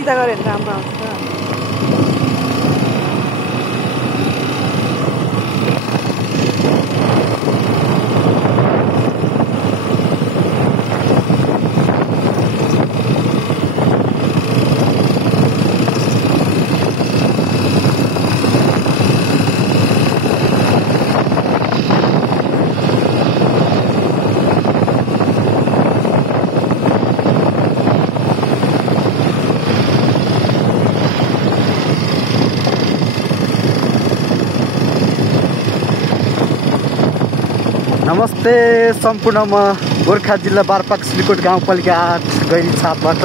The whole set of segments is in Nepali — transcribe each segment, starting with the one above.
सिधा गऱ्यो भने राम्रो आउँछ। नमस्ते सम्पूर्ण म गोर्खा जिल्ला बारपाक सिलिकोट गाउँपालिका 8 गैरी छापबाट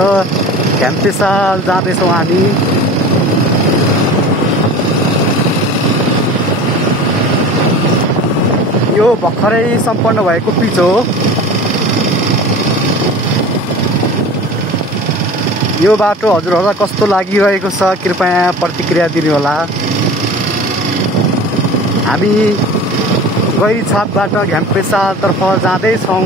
घ्याम्पेसाल जाँदैछौँ हामी। यो भर्खरै सम्पन्न भएको पिच हो। यो बाटो हजुरहरूलाई कस्तो लागिरहेको छ कृपया प्रतिक्रिया दिनुहोला। हामी गैरी छापबाट घ्याम्पेसालतर्फ जाँदैछौँ।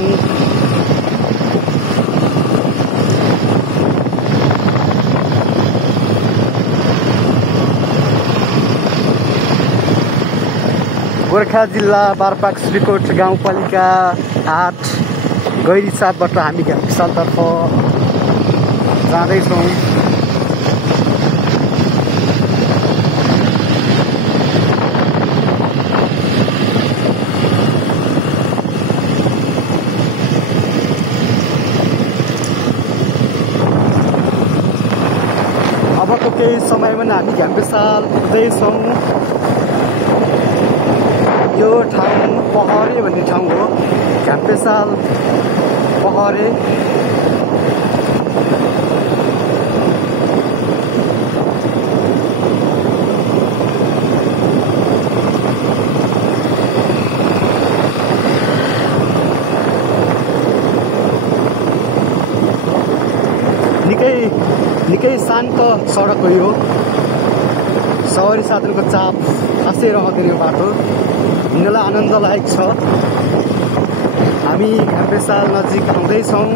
गोर्खा जिल्ला बारपाक सिलिकोट गाउँपालिका 8 गैरी छापबाट हामी घ्याम्पेसालतर्फ जाँदैछौँ। अबको केही समयमा हामी घ्याम्पेसाल पुग्दैछौँ। यो ठाउँ पहरे भन्ने ठाउँ हो, घ्याम्पेसाल पहरे। निकै शान्त सडक हो यो। सवारी साधनको चाप खासै रहँदैन यो बाटो, हिँड्नलाई आनन्ददायक छ। हामी घ्याम्पेसाल नजिक आउँदैछौँ।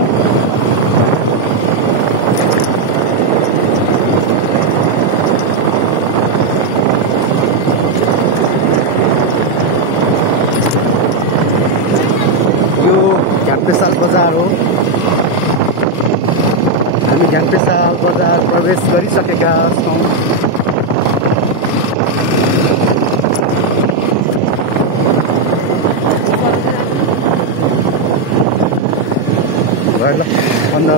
यो घ्याम्पेसाल बजार हो। हामी घ्याम्पेसाल बजार प्रवेश गरिसकेका छौँ। ल